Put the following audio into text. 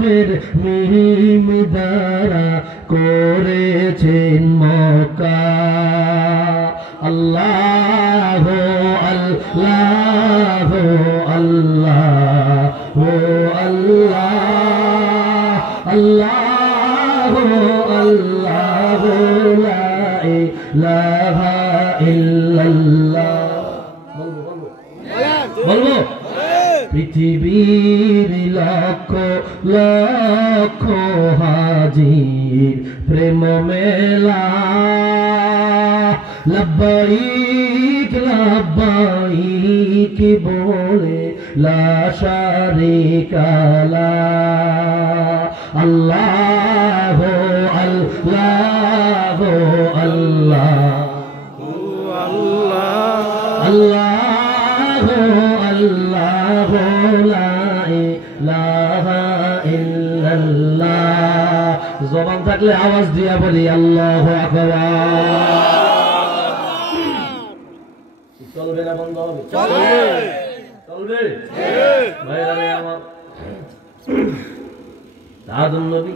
কাবের মিহিম দ্বারা করেছেন মক্কা আল্লাহ আল্লাহ আল্লাহ আল্লাহ আল্লাহ আল্লাহ লা ইলাহা ইল্লাল্লাহ বলবো পৃথিবীর লক্ষ লক্ষ হাজির প্রেম মেলা লব্বাইক লব্বাইক বলে লা শারিকা লা আল্লাহ আল্লাহ আল্লাহ আল্লাহ আল্লাহ লা ইলাহা ইল্লাল্লাহ জবান থাকলে আওয়াজ দিয়া বলি আল্লাহু আকবার চলবে না বন্ধ হবে চলবে চলবে ভাইরা আমার আদম নবী